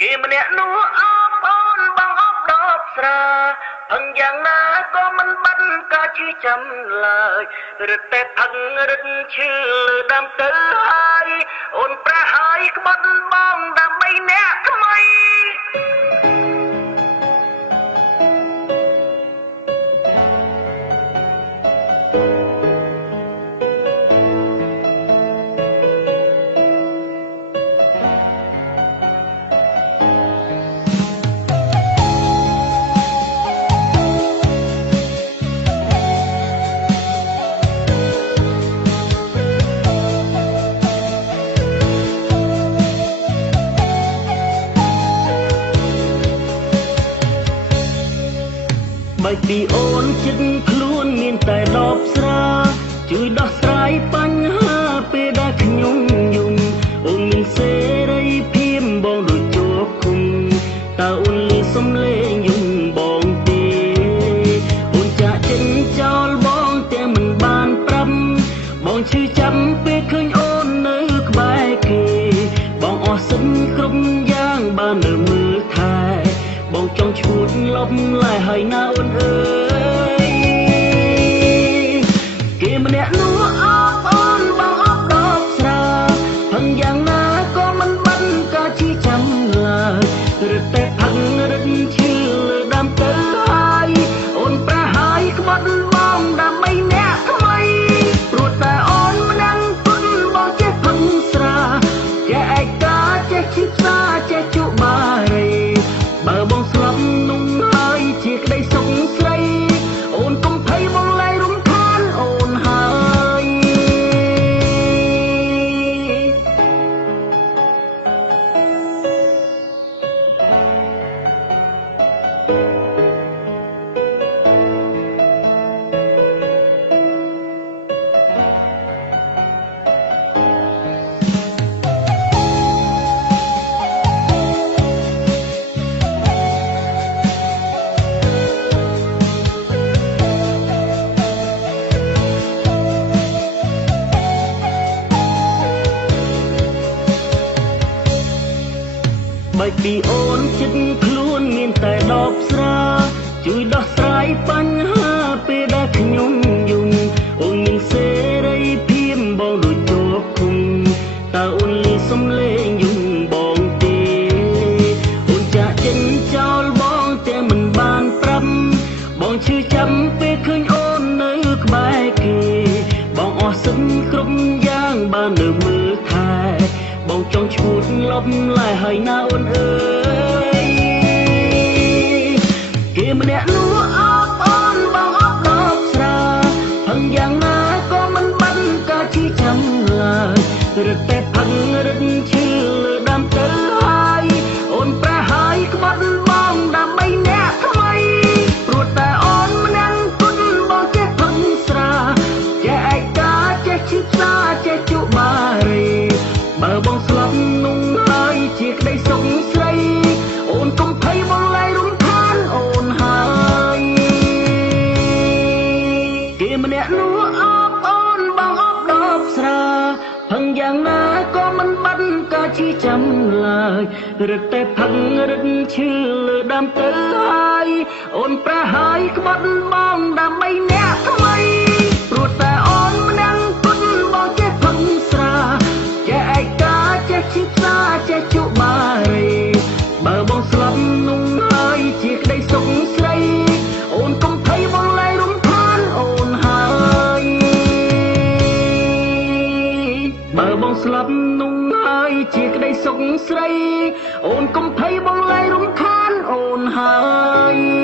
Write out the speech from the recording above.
គេម្នាក់នោះអបអូនបងអបដបស្រាផឹងយ៉ាងណាក៏មិនបាត់ការជឿចាំឡើយរឹតតែផឹងរឹតឈឺលើដើមទៅហើយអូនប្រះហើយក្បត់បងដើម្បីអ្នកថ្មីបែកពីអូនចិត្តខ្លួនមានតែដបស្រាជួយដោះស្រាយបញ្ហាពេលដែលខ្ញុំយំអូនមានសេរីភាពបងដូចជាប់គុំតើអូនលឺសំឡេងយំបងទេអូនចាក់ចិត្តចោលបងទាំងមិនបានប្រាប់បងឈឺចាំពេលឃើញអូននៅក្បែរគេបងអស់សិនគ្រប់យ៉ាងបាននៅមើលថែបងចង់ឈួតលប់ឡាយហើយណាអូនអើយគេម្នាក់នោះអបអូនបងអបដបស្រាផឹងយ៉ាងណាក៏មិនបាត់ការជឿចាំឡើយរឹតតែផឹងរឹតឈឺលើដើមទៅហើយអូនប្រះហើយក្បត់បងដើម្បីអ្នកថ្មីព្រោះតែអូនមិនដឹងគុណបងចេះផឹងស្រាចេះឯកាចេះឈឺផ្សាចេះជក់បារីបើបងស្លាប់នោះហើយជាក្តីសុខស្រីអូនកុំភ័យបងឡើយរំខានអូនហើយបែកពីអូនចិត្តខ្លួនមានតែដបស្រាជួយដោះស្រាយបញ្ហាពេលដែលខ្ញុំយំអូនមានសេរីភាពបងដូចជាប់គុំតើអូនលឺសំឡេងយំបងទេអូនចាក់ចិត្តចោលបងទាំងមិនបានប្រាប់បងឈឺចាំពេលឃើញអូននៅក្បែរគេបងអស់សិនគ្រប់យ៉ាងបាននៅមើលថែបងចង់ឈួតលប់ឡាយហើយណាអូនអើយគេម្នាក់នោះអបអូនបងអបដបស្រាផឹងយ៉ាងណាក៏មិនបាត់ការជឿចាំឡើយរឹតតែផឹងរឹតឈឺលើដើមទៅហើយអូនប្រះហើយក្បត់បងដើម្បីអ្នកថ្មីព្រោះតែអូនមិនដឹងគុណបងចេះផឹងស្រាចេះឯកាចេះឈឺផ្សាចេះជក់បារីបើបងស្លាប់នោះហើយជាក្តីសុខស្រីអូនកុំភ័យបងឡើយរំខានអូនហើយគេម្នាក់នោះអបអូនបងអបដបស្រាផឹងយ៉ាងណាក៏មិនបាត់ការជឿចាំឡើយរឹតតែផឹងរឹតឈឺលើដើមទៅហើយអូនប្រះហើយក្បត់បងដើម្បីអ្នកថ្មីព្រោះតែអូនមិនដឹងគុណបងចេះផឹងស្រាចេះឯកាចេះឈឺផ្សាចេះជក់បារីបើបងស្លាប់នោះហើយជាក្តីសុខស្រីអូនកុំភ័យបងឡើយរំខានអូនហើយបើបងស្លាប់នោះហើយជាក្តីសុខស្រីអូនកុំភ័យបងឡើយរំខានអូនហើយ